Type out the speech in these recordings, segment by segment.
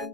Karin,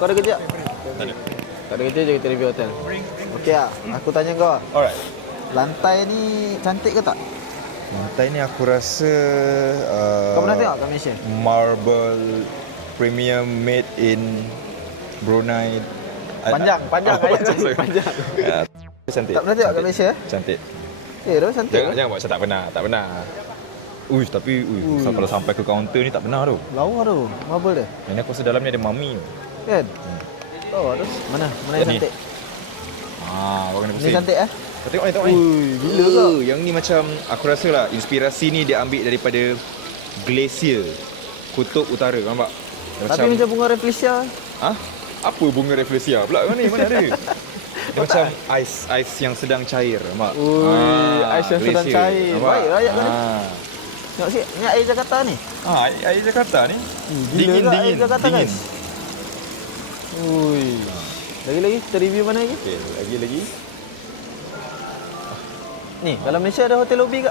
kau ada kerja? Tak ada. Tak ada kerja je kita review hotel. Okey ah, aku tanya kau ah. Alright. Lantai ni cantik ke tak? Lantai ni aku rasa Kau pernah tengok kat Malaysia? marble premium made in Brunei. Panjang ayat sorry. panjang. Ya, cantik. Tak pernah tengok kat Malaysia? Cantik. Tu cantik. Jangan buat macam tak pernah. Uish, tapi kalau sampai ke kaunter ni tak benar tu. Lawa tu, marble dia. Yang ni aku rasa dalamnya ada mami tu. Kan? Oh, terus mana yang Ni. cantik? Kau kena Ni pusing. cantik eh? Kau tengok ni. Ui, gila kau. Yang ni macam aku rasa lah inspirasi ni dia ambil daripada glacier Kutub Utara, nampak? Tapi macam bunga rafflesia. Apa bunga rafflesia pula kau ni? Mana ada? Dia macam ais yang sedang cair, nampak? Ui, ais yang sedang glacier, cair. nampak? Baik rakyat tadi. Tengok sikit, ni air Jakarta ni. Air Jakarta ni. Gila ke air Dingin. Jakarta guys. Ui. Lagi-lagi kita review mana lagi? Okey, lagi. Ni, dalam Malaysia ada hotel lobby ke?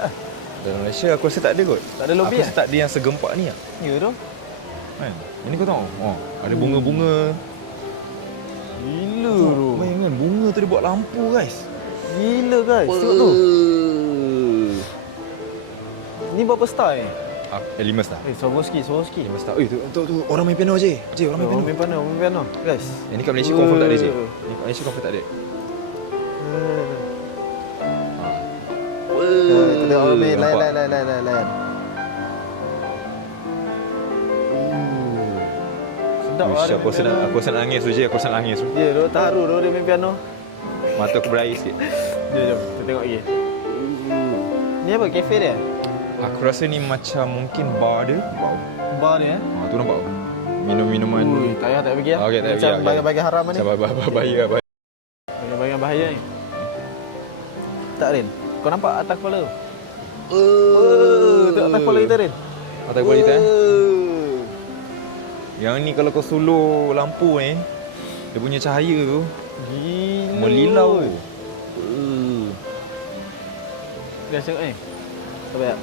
Dalam Malaysia aku rasa tak ada kot. Tak ada lobby Aku rasa tak ada yang segempak ni lah. Ya tu. Kan? Ini kau tahu? Ada bunga-bunga. Gila tu. Bayangkan bunga tu dia buat lampu guys. Gila guys. Tengok tu. Ni berapa star ni? 5 star. Swarovski. 5 star. Tu orang main piano je. Orang main piano. Main piano. Guys. Yang ni kat Malaysia confirm tak ada je. Ni kat Malaysia confirm tak ada. Kita tengok orang main lain. Sedap lah. Aku rasa nak nangis tu je. Aku rasa nak nangis tu. Ya, tu taruh tu dia main piano. Mata aku berair sikit. Jom. Kita tengok lagi. Ni apa? Kafe dia? Aku rasa ni macam mungkin bar dia. Wow. Bar dia Tu nampak tu. Minum-minuman. Ui, tak payah pergi lah. Okey, tak Macam pergi. bagian-bagian haram ni. Macam bahaya. Bagian-bagian bahaya ni. Tak, Rin? Kau nampak atas kepala tu? Tengok atas kepala kita, Rin. Atas kepala kita Yang ni kalau kau suluh lampu ni, dia punya cahaya tu Gila. melilau. Guys, tengok ni. Sampai tak?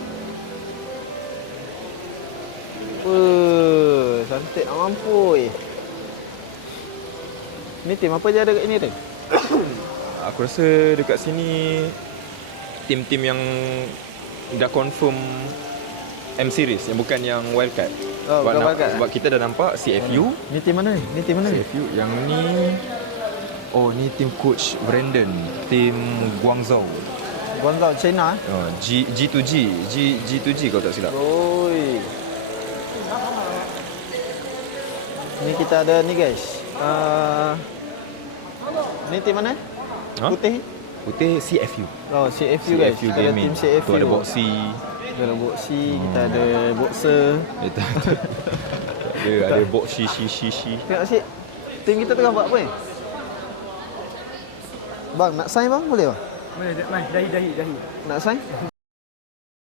Cantik nak mampui. Ni tim apa je ada kat ini, Rin? Aku rasa dekat sini tim-tim yang dah confirm M series yang bukan yang wildcard. Bukan wildcard. Sebab kita dah nampak CFU. Ni tim mana ni? Ni tim mana ni? CFU yang ni. Ni tim coach Brandon, tim Guangzhou. Guangzhou, China. G2G kalau tak silap. Oi. Ni kita ada ni guys. Ni tim mana? Putih. Putih CFU. Oh, CFU guys. CFU Kita ada Gaming. tim CFU. Tu ada boxy. Kita ada boxy, kita ada boxer. Ada boxy. Tengok sik. Tim kita tengah buat apa ni? Bang, nak sign bang? Boleh bang? Mana? Dahi. Nak sign?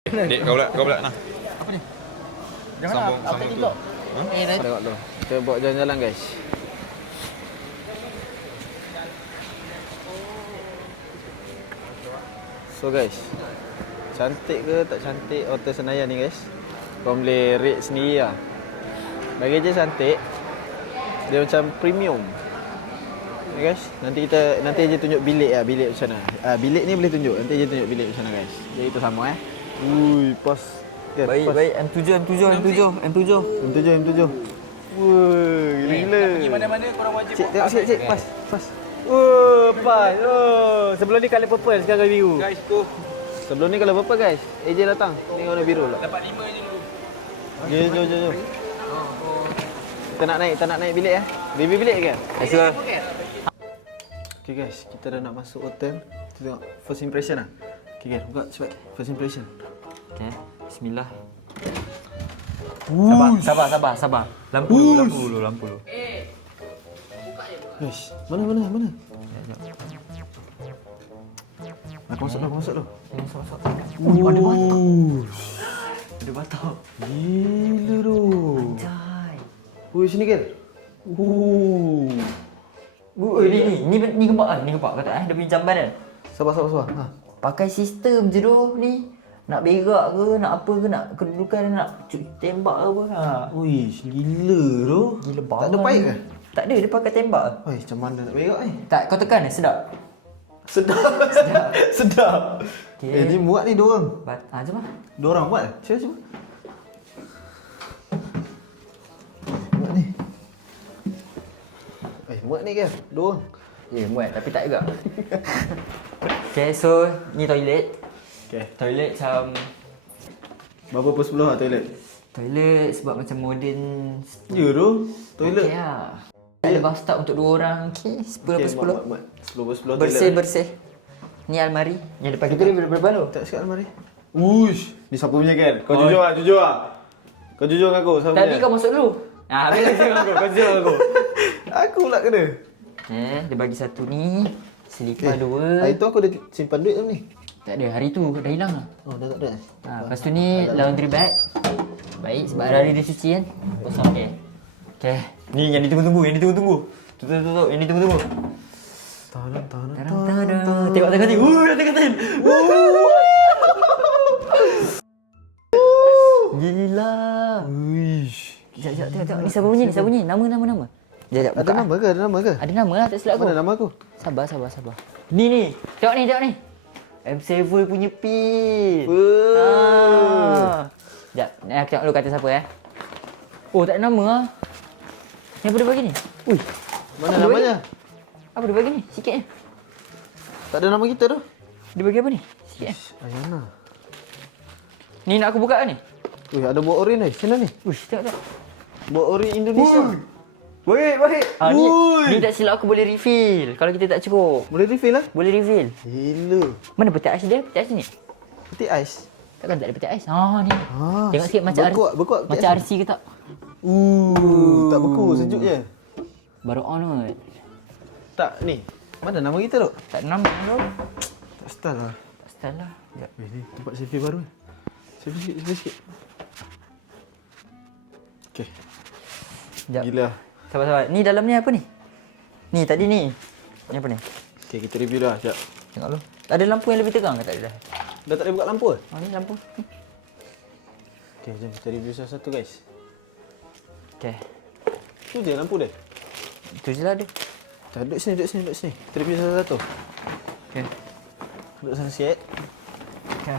Dek, kau pula nah. Apa ni? Jangan Sambung tu. Tengok tu. Kita buat jalan-jalan guys. So guys, cantik ke tak cantik Hotel Senayan ni guys? Kau boleh rate sendiri lah. Bagi je cantik. Dia macam premium. Okay guys, nanti je tunjuk bilik lah, bilik macam mana. Bilik ni boleh tunjuk, nanti je tunjuk bilik macam mana guys. Jadi itu sama Ui, pas. Okay, Baik. M7. Woi, gila. Pergi mana-mana korang wajib Cik, tengok cik, pas. Pas. Sebelum ni colour purple, sekarang colour biru. Guys, go. Sebelum ni colour purple guys. AJ datang, ni warna biru lah. Dapat 5 je dulu. Jom. Kita nak naik bilik Review bilik ke? Okay guys, kita dah nak masuk hotel. Kita tengok first impression lah. Okay guys, buka cepat. First impression. Okay, bismillah. Sabar. Lampu dulu. Guys, mana? Aku masuk dulu, masuk dulu. Masuk. Ada batok. Ada batok. Gila tu. Jai. Ui, sini kan? Ni gempak kan? Ni gempak kata dia punya jamban kan? Sabar. Ha. Pakai sistem je tu ni. Nak berak ke, nak apa ke, nak kedudukan, nak tembak ke apa. Ha. Ui, gila tu. Gila Tak banget. ada paip ke? Tak ada, dia pakai tembak. Oi, macam mana nak berak ni? Tak, kau tekan sedap. Sedap. Okay. Ni muat ni diorang. Jom lah. Diorang buat. Cuba. Muat ni. Muat ni ke? Diorang. Ya, muat tapi tak juga. Okay, so ni toilet. Okay. Toilet macam Berapa per 10 lah toilet? toilet sebab macam modern. Ya tu. Toilet. Okay lah. Ada bathtub untuk 2 orang. Okay, 10 per 10. Muat. 10 per 10 Bersih, toilet. bersih. Ni almari. Yang depan kita ni berapa tu? Tak sikat almari. Uish. Ni siapa punya kan? Kau jujur lah, Kau jujur dengan aku, siapa Tadi punya? kau masuk dulu. Habis kau jujur aku. Kau jujur aku. Aku pula kena. Dia bagi satu ni. Selipar 2. Hari tu aku dah simpan duit tu ni. Tak ada, hari tu dah hilang lah. Oh, dah tak ada. Lepas tu ni laundry bag. Baik, sebab hari dia cuci kan. Kosong, okay. Okay, ni yang ditunggu-tunggu, yang ditunggu-tunggu. Tutup, yang ditunggu-tunggu. Tadam. Tengok katil. Dah tengok katil. Gila. Uish. Sekejap, tengok. Ni siapa bunyi? Nama. Sekejap, Ada nama ke? Ada nama lah, tak silap aku. Mana nama aku? Sabar. Ni. Tengok ni. M7 punya pin. Sekejap, aku tengok dulu kata siapa Oh, tak ada nama lah. Ni apa dia bagi ni? Ui, Mana namanya? apa dia bagi ni? Sikit je. Tak ada nama kita tu. Dia bagi apa ni? Sikit je. Ayana. Ni nak aku buka ke ni? Ui, ada buat orin ni. Sini ni. Uish, tengok. Buat orin Indonesia. Baik. Ni tak silap aku boleh refill. Kalau kita tak cukup. Boleh refill lah? Boleh refill. Gila. Mana peti ais dia? Peti ais ni? Peti ais. Takkan tak ada peti ais? Ni. Ah, Tengok sikit macam berkuat peti macam ais. RC ke tak? Tak beku, sejuk je. Baru on kot. Tak, ni. Mana nama kita tu? Tak ada nama tu. Tak style lah. Tak style lah. Sekejap. Ni tempat selfie baru ni. Selfie sikit. Okay. Sekejap. Gila. Sabar. Ni dalam ni apa ni? Ni tadi ni. Ni apa ni? Okay, kita review dah. Sekejap. Tengok dulu. Ada lampu yang lebih tegang ke tak ada dah? Dah tak boleh buka lampu ke? Ni lampu. Okay, jom kita review satu-satu guys. Okey. Tu je lampu dia. Itu je lah dia. Tak, duduk sini. Kita review satu-satu. Okey. Duduk sana sikit. Okey.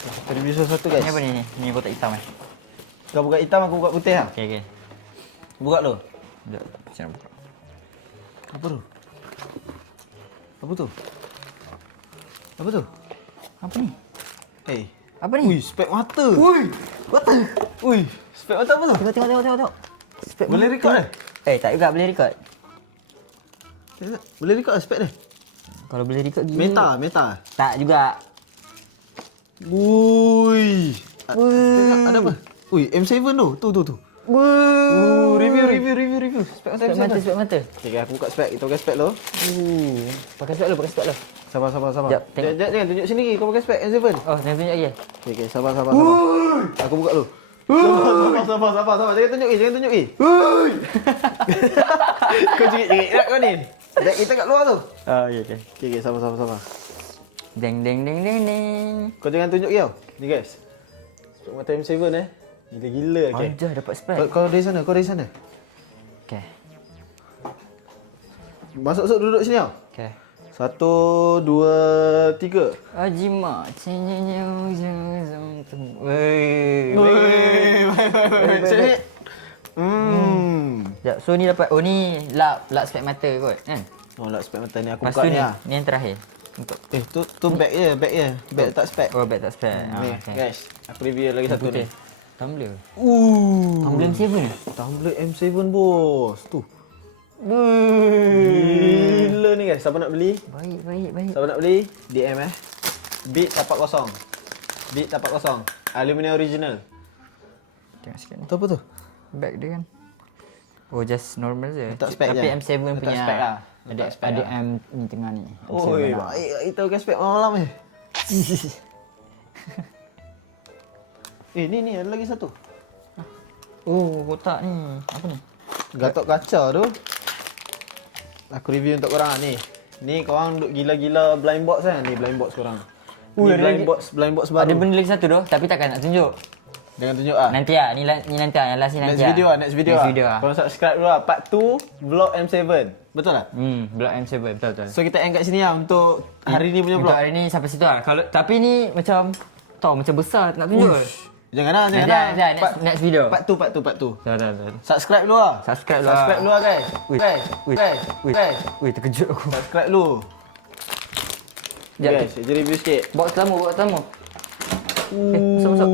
Kita review satu-satu guys. Ni apa ni? Ni kotak hitam Kau buka hitam, aku buka putih lah. Okey. Buka dulu. Sekejap. Macam mana buka? Apa tu? Apa tu? Apa ni? Eh. Apa ni? Ui, spek mata. Ui, spek mata apa tu? Tengok. Boleh record dah? Tak juga boleh record. Boleh record dah spek dia? Kalau boleh record gila. Meta. Tak juga. Ui. Tengok ada apa? Ui, M7 tu. Review. Spek mata. Spek mata. Okay, aku buka spek. Kita pakai spek dulu. Pakai spek dulu. Sabar. Sekejap, tengok. Jangan tunjuk sini lagi. Kau pakai spek M7. Oh, jangan tunjuk lagi. Okay, sabar. Aku buka dulu. Sabar. Jangan tunjuk lagi. Kau jerit nak kau ni. Dah kita kat luar tu. Ya. Okay, sabar. Deng. Kau jangan tunjuk tau. Ni guys. Spek mata M7 Gila-gila. Okay. Ajar dapat spek. Kau dari sana. Okey. Masuk duduk sini tau. Okey. 1, 2, 3. Ajima. Sini. Sekejap. So ni dapat. Oh ni lap spek mata kot kan? Oh, lah spek mata ni aku Lepas buka tu ni ni. lah. Ni yang terakhir. Untuk Tu bag je. Bag tak spek. Oh, bag tak spek. Ni, Okey. guys. Aku review lagi satu ni. Tumbler. Tumbler M7 ni. Tumbler M7 bos. Tu. Gila ni guys. Siapa nak beli? Baik. Siapa nak beli? DM Beat tapak kosong. Aluminium original. Tengok sikit ni. Tu apa tu? Bag dia kan. Oh, just normal je. Tak spek je. Tapi M7 Tak punya. spek lah. Ada M ni tengah ni. Oi, baik kita pakai spek malam ni. Ni ada lagi satu. Oh, kotak ni. Apa ni? Gatok kaca tu. Aku review untuk korang ni. Ni korang duk gila-gila blind box kan? Ni blind box korang. Ni blind box baru. Ada benda lagi satu tu, tapi takkan nak tunjuk. Jangan tunjuk ah. Nanti ah, ni nanti ah, yang last ni nanti. Next video ah. Korang subscribe dulu ah. Part 2 vlog M7. Betul tak? Vlog M7 betul. So kita end kat sini lah untuk hari ni punya vlog. Untuk hari ni sampai situ lah. Kalau tapi ni macam macam besar nak tunjuk. Jangan Nanti lah. next video. Part 2. Betul. Subscribe dulu lah. Subscribe dulu lah guys. Wih, terkejut aku. Subscribe dulu. Sekejap. Guys, saya review sikit. Box tamu. Masuk.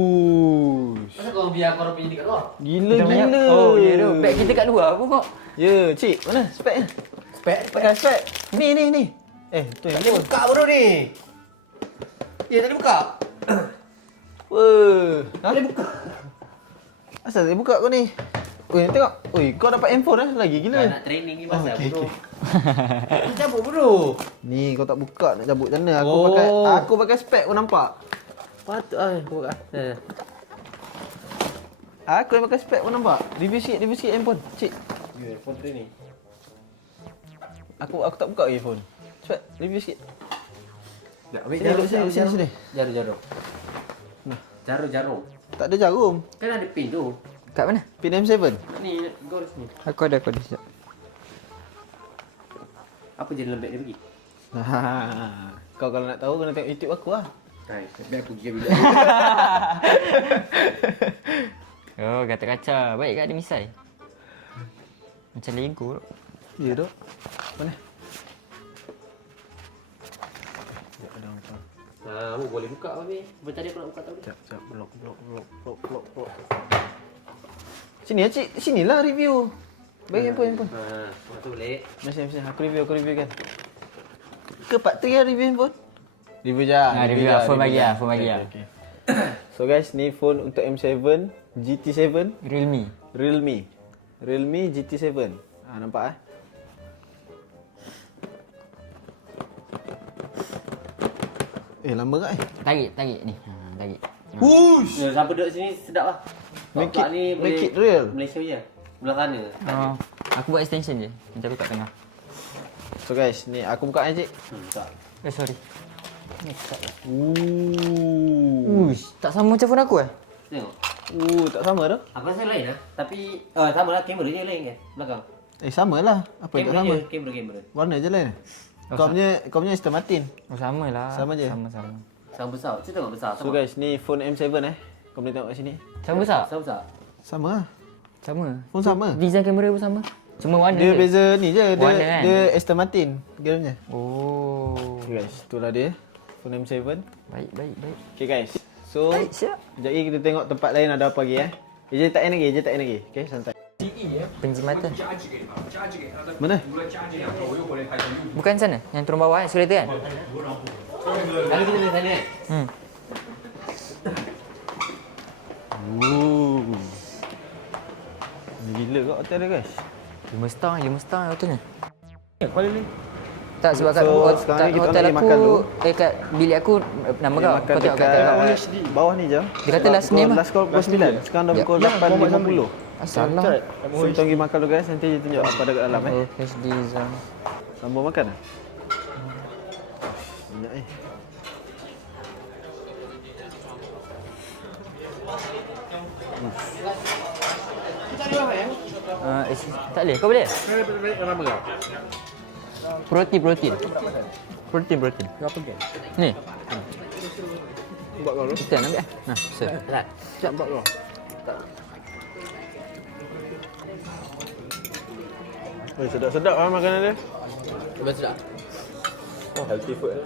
Masa kau biar korang punya ni kat luar? Gila. Oh, ya tu. Beg kita kat luar apa kok? Ya, cik. Mana speknya? Spek. Ni. Tu yang Tak boleh buka baru ni. Ya, tak boleh buka. Wah. Boleh buka. Asal tak boleh buka kau ni? Oi, tengok. Oi, kau dapat handphone lagi gila. Nak training ni pasal okey, bodoh. Kau cabut bodoh. Ni kau tak buka nak cabut macam mana? Oh. Aku pakai spek kau nampak. Patut buka. Aku yang pakai spek kau nampak. Review sikit handphone. Cik. Ya, phone training. Aku tak buka lagi phone. Cepat review sikit. Ambil Sini. Jarum. Nah. Jarum. Tak ada jarum. Kan ada pin tu. Kat mana? Pin M7. Ni, kau di sini. Aku ada sekejap. Apa jadi lembek dia pergi? Kau kalau nak tahu kena tengok YouTube aku lah. Hai, biar aku pergi bila. Oh, kaca. Baik kat ada misai. Macam Lego. Ya dok. Mana? Nah, aku boleh buka apa ni? Sebab tadi aku nak buka tahu. Sekejap. Blok. Sini ya cik. Sinilah review. Bagi handphone. Tu boleh. Masih. Aku review kan. Ke part 3 lah review handphone? Review je. Review lah. Phone bagi lah. Okay. So guys, ni phone untuk M7 GT7 Realme GT7. Nampak lama kat Tarik ni. Tarik. Push. Ya, siapa duduk sini sedap lah. Make Plug ni it real. Malaysia punya. Belah kanan. Oh, aku buat extension je. Macam aku kat tengah. So guys, ni aku buka cik. Tak. Sorry. Ush. Tak sama macam phone aku Tengok. Tak sama dah. Aku rasa lain lah. Tapi sama lah, kamera je lain kan belakang. Sama lah. Apa yang tak sama? Kamera. Warna je lain. Kau punya Aston Martin. Oh, sama lah. Sama je? Sama. Sama besar. Saya tengok besar. So guys, ni phone M7 Kau boleh tengok kat sini. Sama besar? Sama besar. Sama lah. Sama. Phone sama. Design kamera pun sama. Cuma warna Dia je. beza ni je. Warna kan? Dia Aston Martin. Gearnya. Oh. Okay guys, itulah dia. Phone M7. Baik. Okay guys. So, Siap. sekejap lagi kita tengok tempat lain ada apa lagi Je tak end lagi. Okay, santai. Penjimatan. Mana? Bukan sana. Yang turun bawah kan? Kereta kan? Kalau kita dari sana kan? Gila kat hotel dia guys. 5 star hotelnya. Kuala ni. Tak sebab kat So, sekarang ni kita hotel nak aku makan dulu. kat bilik aku nama kau. Makan Kau tengok kat dekat bawah ni je. Dia kata last name lah. Last call pukul 9. Sekarang dah pukul 8.50. Asalah. So, kita pergi makan dulu guys. Nanti dia tunjuk apa dekat dalam HD Zone. Sambung makan lah. Banyak Tak boleh. Kau boleh? Protein. Berapa kan? Ni. Buat kau dulu. Kita nak ambil. Nah, sir. Sekejap buat kau. Sedap-sedap lah makanan dia. Sedap. Healthy food